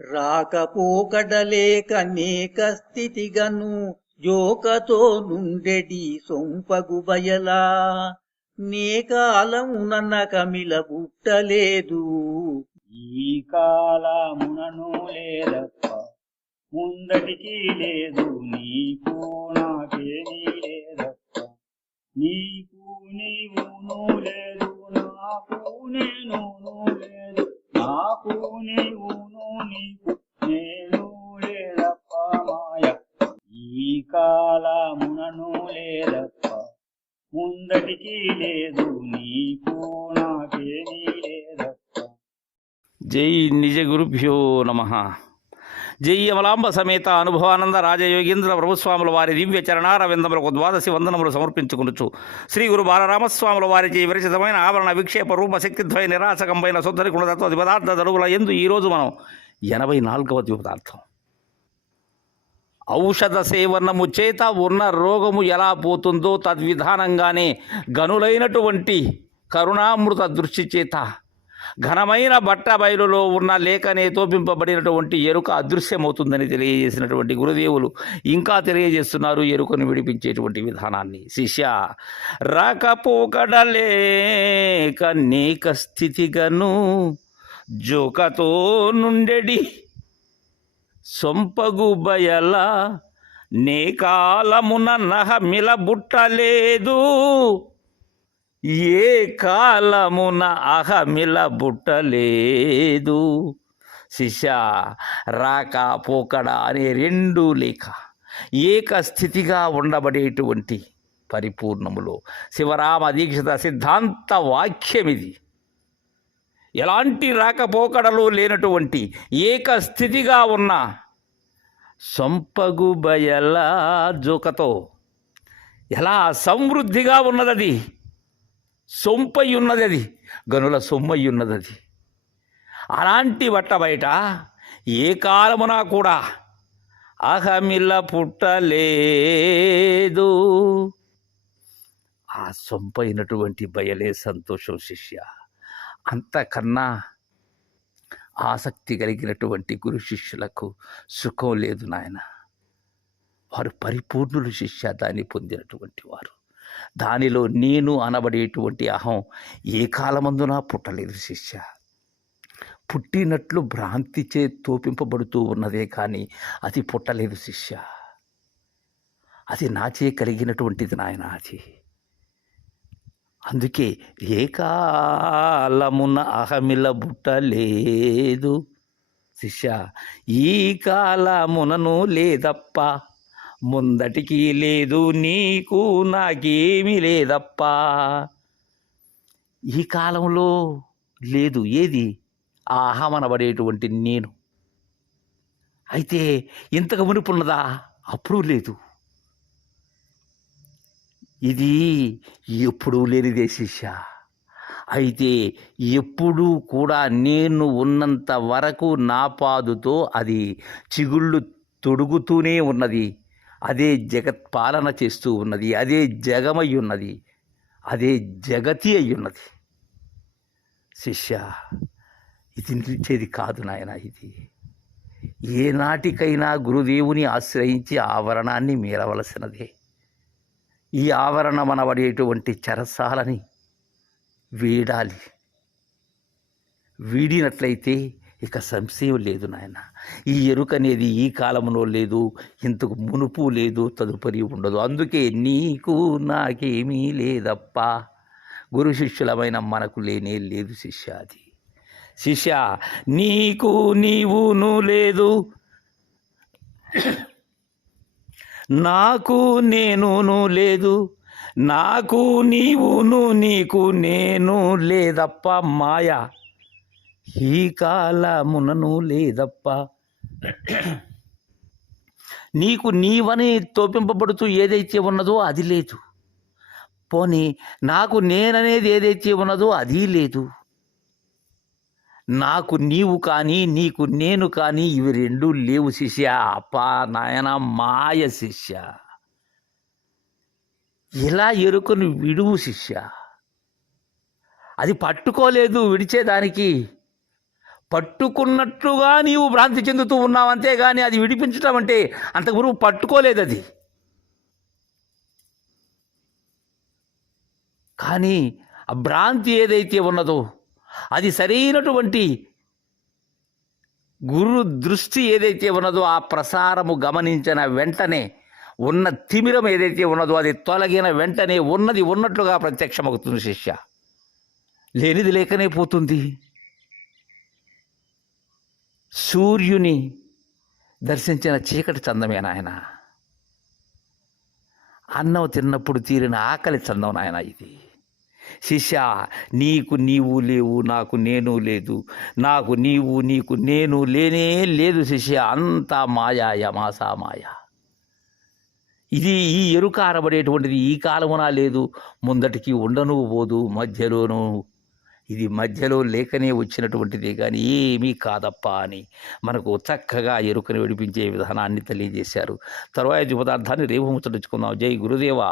రాకపోకడలేక నేక స్థితిగను జోకతో నుండెడి సొంపగు బయలా నే కాలమున కమిల బుట్టలేదు ఈ కాలమునను లేదప్ప ముందటికి లేదు నీకు నాకేమీ లేదప్ప నీకు నీవును లేదు నాకు నేనును లేదు నాకు నీవును నీకు నేను లేదప్ప మాయ ఈ కాలమునను లేదప్ప ముందటికి లేదు నీకు నాకేమీ లేదప్ప. జై నిజ గురుభ్యో నమః. జై అమలాంబ సమేత అనుభవానంద రాజయోగీంద్ర ప్రభుస్వాముల వారి దివ్య చరణారవిందములకు ద్వాదశి వందనములు సమర్పించుకునుచు శ్రీ గురు బాలరామస్వాముల వారికి విరచితమైన ఆవరణ విక్షేప రూప శక్తిద్వయ నిరాశకంపైన శుద్ధరి గుణతత్వ పదార్థ దడుగుల ఎందు ఈరోజు మనం 84వ పదార్థం. ఔషధ సేవనము చేత ఉన్న రోగము ఎలా పోతుందో తద్విధానంగానే గనులైనటువంటి కరుణామృత దృష్టి చేత ఘనమైన బట్ట బయలులో ఉన్న లేఖనే తోపింపబడినటువంటి ఎరుక అదృశ్యమవుతుందని తెలియజేసినటువంటి గురుదేవులు ఇంకా తెలియజేస్తున్నారు ఎరుకను విడిపించేటువంటి విధానాన్ని. శిష్య రాకపోకడలేక నేక స్థితిగను జోకతో నుండెడి సొంపగు బయల నే కాలమున నహమిల బుట్టలేదు ఏ కాలమున అహమిల బుట్టలేదు. శిష్య రాక పోకడ అనే రెండు లేక ఏకస్థితిగా ఉండబడేటువంటి పరిపూర్ణములో శివరామ దీక్షిత సిద్ధాంత వాక్యం ఇది. ఎలాంటి రాకపోకడలు లేనటువంటి ఏకస్థితిగా ఉన్న సొంపగు బయల జోకతో ఎలా సమృద్ధిగా ఉన్నదది, సొంపై ఉన్నది, అది గనుల సొమ్మై ఉన్నది. అది అలాంటి బట్ట బయట ఏ కాలమున కూడా అహమిల పుట్టలేదు. ఆ సొంపైనటువంటి బయలే సంతోషం శిష్య. అంతకన్నా ఆసక్తి కలిగినటువంటి గురు శిష్యులకు సుఖం లేదు నాయన. వారు పరిపూర్ణులు శిష్య, దాన్ని పొందినటువంటి వారు. దానిలో నేను అనబడేటువంటి అహం ఏ కాలమందున పుట్టలేదు శిష్య. పుట్టినట్లు భ్రాంతిచే తోపింపబడుతూ ఉన్నదే కానీ అది పుట్టలేదు శిష్య. అది నాచే కలిగినటువంటిది నాయన. అది అందుకే ఏ కాలమున అహమిల బుట్టలేదు శిష్య. ఈ కాలమునను లేదప్ప ముందటికి లేదు నీకు నాకేమీ లేదప్ప. ఈ కాలంలో లేదు ఏది? ఆ అహమనబడేటువంటి నేను. అయితే ఇంతకు మునుపున్నదా? అప్పుడు లేదు. ఇది ఎప్పుడూ లేనిదే శిష్య. అయితే ఎప్పుడూ కూడా నేను ఉన్నంత వరకు నా పాదుతో అది చిగుళ్ళు తొడుగుతూనే ఉన్నది. అదే జగత్ పాలన చేస్తూ ఉన్నది. అదే జగమై ఉన్నది. అదే జగతి అయి ఉన్నది శిష్య. ఇది నిలిచేది కాదు నాయన. ఇది ఏనాటికైనా గురుదేవుని ఆశ్రయించి ఆవరణాన్ని మీరవలసినదే. ఈ ఆవరణమనబడేటువంటి చెరసాలని వీడాలి. వీడినట్లయితే ఇక సంశయం లేదు నాయన. ఈ ఎరుక అనేది ఈ కాలంలో లేదు, ఇంతకు మునుపు లేదు, తదుపరి ఉండదు. అందుకే నీకు నాకేమీ లేదప్ప. గురు శిష్యులమైన మనకు లేనే లేదు శిష్య. అది శిష్య నీకు నీవును లేదు, నాకు నేనును లేదు, నాకు నీవును నీకు నేను లేదప్ప మాయ ఈ కాలమునను లేదప్ప. నీకు నీవని తోపింపబడుతూ ఏదైతే ఉన్నదో అది లేదు. పోనీ నాకు నేననేది ఏదైతే ఉన్నదో అది లేదు. నాకు నీవు కానీ నీకు నేను కానీ ఇవి రెండూ లేవు శిష్య. అప్పా నాయన మాయ శిష్య. ఇలా ఎరుకను విడువు శిష్య. అది పట్టుకోలేదు విడిచేదానికి. పట్టుకున్నట్లుగా నీవు భ్రాంతి చెందుతూ ఉన్నావు, అంతేగాని అది విడిపించటం అంటే అంతకుముందు పట్టుకోలేదు అది. కానీ ఆ భ్రాంతి ఏదైతే ఉన్నదో అది సరైనటువంటి గురు దృష్టి ఏదైతే ఉన్నదో ఆ ప్రసారము గమనించిన వెంటనే ఉన్న తిమిరం ఏదైతే ఉన్నదో అది తొలగిన వెంటనే ఉన్నది ఉన్నట్లుగా ప్రత్యక్షమవుతుంది శిష్య. లేనిది లేకనే పోతుంది. సూర్యుని దర్శించిన చీకటి చందమే నాయన. అన్నం తిన్నప్పుడు తీరిన ఆకలి చందం నాయన ఇది. శిష్య, నీకు నీవు లేవు, నాకు నేను లేదు, నాకు నీవు నీకు నేను లేనే లేదు శిష్య. అంతా మాయా, యమాసా మాయ. ఇది ఈ ఎరుక అనబడేటువంటిది ఈ కాలమున లేదు, ముందటికి ఉండను పోదు, మధ్యలోనూ ఇది మధ్యలో లేకనే వచ్చినటువంటిదే కానీ ఏమీ కాదప్ప అని మనకు చక్కగా ఎరుకని విడిపించే విధానాన్ని తెలియజేశారు. తరువాయి పదార్థాన్ని రేపు ముచ్చటించుకుందాం. జై గురుదేవా.